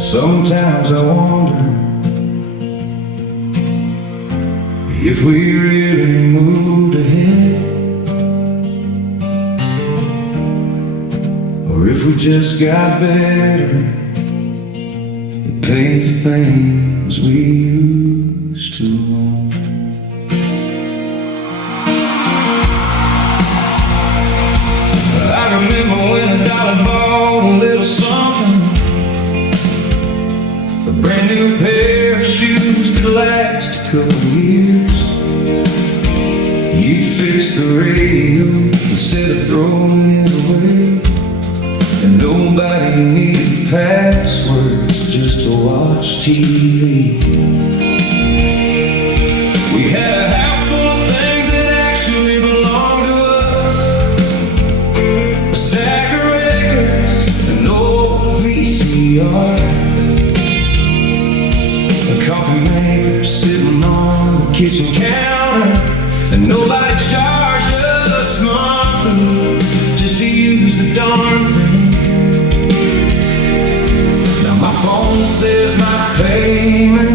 Sometimes I wonder if we really moved ahead, or if we just got better at paying for things we used to own. I remember when a dollar bought a little something. A brand new pair of shoes could last a couple of years. You'd fix the radio instead of throwing it away, and nobody needed passwords just to watch TV. We had a house full of things that actually belonged to us, a stack of records, an old VCR, coffee maker sitting on the kitchen counter, and nobody charged us monthly just to use the darn thing. Now my phone says my payment